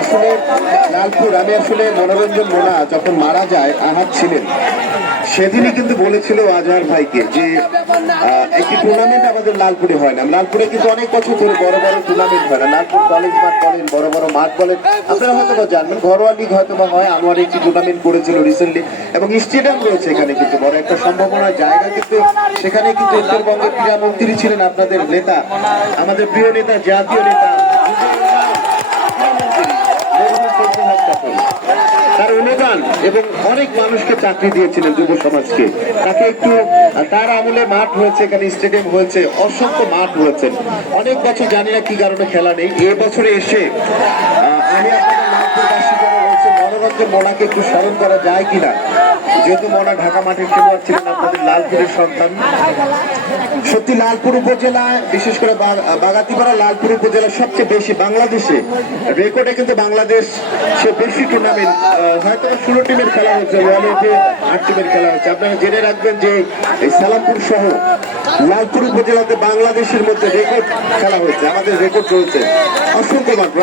আসলে লালপুর, আমি আসলে মনোরঞ্জন মোনা যখন মারা যায়, আহাত ছিলেন, সেদিনই কিন্তু বলেছিল আজহার ভাইকে যে একটি টুর্নামেন্ট আমাদের লালপুরে হয় না। লালপুরে কিন্তু অনেক বছর ধরে বড় বড় টুর্নামেন্ট হয় না। লালপুর কলেজ মাঠ বলেন, বড় বড় মাঠ বলেন, আপনারা হয়তো বা জানবেন, ঘরোয়া লিগ হয়তো বা হয়। আনোয়ার একটি টুর্নামেন্ট করেছিল রিসেন্টলি, এবং স্টেডিয়াম রয়েছে এখানে, কিন্তু বড় একটা সম্ভাবনার জায়গা। কিন্তু সেখানে কিন্তু উত্তরবঙ্গের ক্রীড়ামন্ত্রী ছিলেন আপনাদের নেতা, আমাদের প্রিয় নেতা, জাতীয় নেতা, তার অনুদান এবং অনেক মানুষকে চাকরি দিয়েছিলেন যুব সমাজকে। তাকে একটু, তার আমলে মাঠ হয়েছে, এখানে স্টেডিয়াম হয়েছে, অসংখ্য মাঠ হয়েছে। অনেক বছর জানি না কি কারণে খেলা নেই। এবছরে এসে আমি আপনাদের লালপুরবাসী করা হয়েছে, মনোরঞ্জন মোনাকে একটু স্মরণ করা যায় কিনা, যেহেতু মোনা ঢাকা মাঠের খেলোয়াড় ছিলেন, আপনাদের লালপুরের সন্তান। সত্যি লালপুর উপজেলা, বিশেষ করে বাগাতিপাড়া লালপুর উপজেলা সবচেয়ে বেশি বাংলাদেশে রেকর্ডে, কিন্তু বাংলাদেশ সে বেশি টুর্নামেন্ট, হয়তো 16 টিমের খেলা হচ্ছে, রয়্যালিতে 8 টিমের খেলা হচ্ছে। আপনারা জেনে রাখবেন যে এই সালামপুর সহ লালপুর উপজেলাতে বাংলাদেশের মধ্যে রেকর্ড খেলা হয়েছে, আমাদের রেকর্ড রয়েছে অসংখ্য মাত্র।